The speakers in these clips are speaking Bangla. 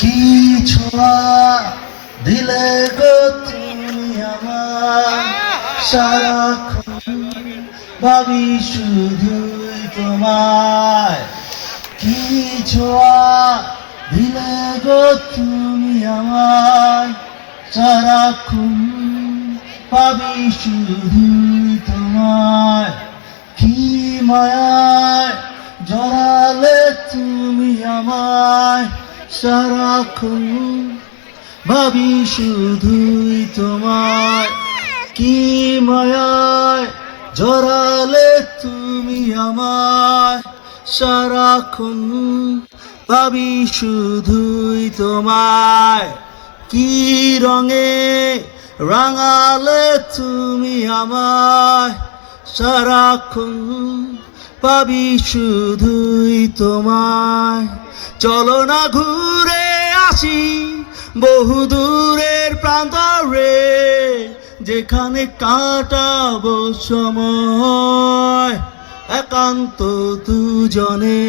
কি ছোঁয়া দিলে গো তুমি আমার, সারাক্ষণ ভাবি শুধুই তোমায়। কি ছোঁয়া দিলে গো তুমি আমায়, সারাক্ষণ ভাবি শুধুই তোমায়। কি মায়ায় জড়ালে তুমি আমায়, সারাক্ষণ ভাবি শুধুই তোমায়। কি মায়ায় জড়ালে তুমি আমায়, সারাক্ষণ ভাবি শুধুই তোমায়। কি রঙে রাঙালে তুমি আমায়, সারাক্ষণ ভাবি শুধুই তোমায়। চলো না ঘুরে আসি বহু দূরের প্রান্তরে, যেখানে কাটাবো সময় একান্ত দুজনে।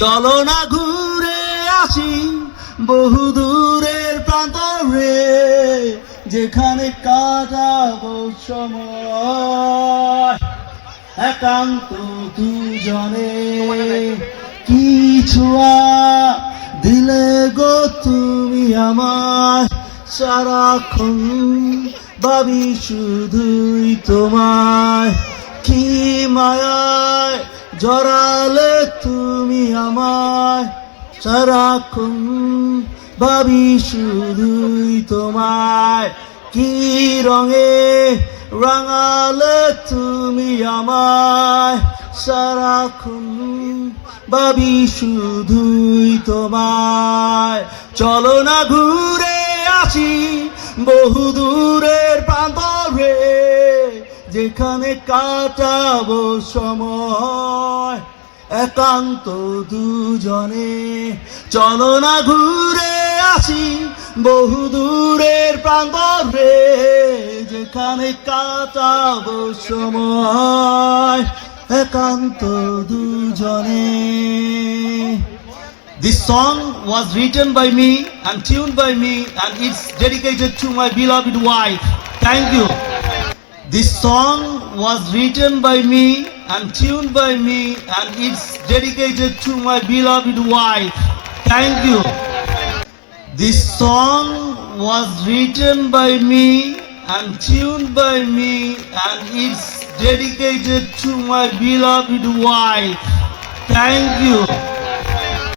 চলো না ঘুরে আসি বহু দূরের প্রান্তরে, যেখানে কাটাবো সময় একান্ত দুজনে। কি ছোঁয়া দিলে গো তুমি আমায়, সারাক্ষণ ভাবি শুধুই তোমায়। কি মায়ায় জড়ালে তুমি আমায়, সারাক্ষণ ভাবি শুধুই তোমায়। কি রঙে রাঙালে তুমি আমায়, সারাক্ষণ ভাবি শুধুই তোমায়। চলো না ঘুরে আসি বহু দূরের প্রান্তরে, যেখানে কাটাবো সময় একান্ত দুজনে। চলো না ঘুরে আসি বহু দূরের প্রান্তরে, যেখানে কাটাবো সময় একান্ত দুজনে। This song was written by me and tuned by me, and it's dedicated to my beloved wife. Thank you. This song was written by me and tuned by me, and it's dedicated to my beloved wife. Thank you. This song was written by me and tuned by me, and it's dedicated to my beloved wife. Thank you.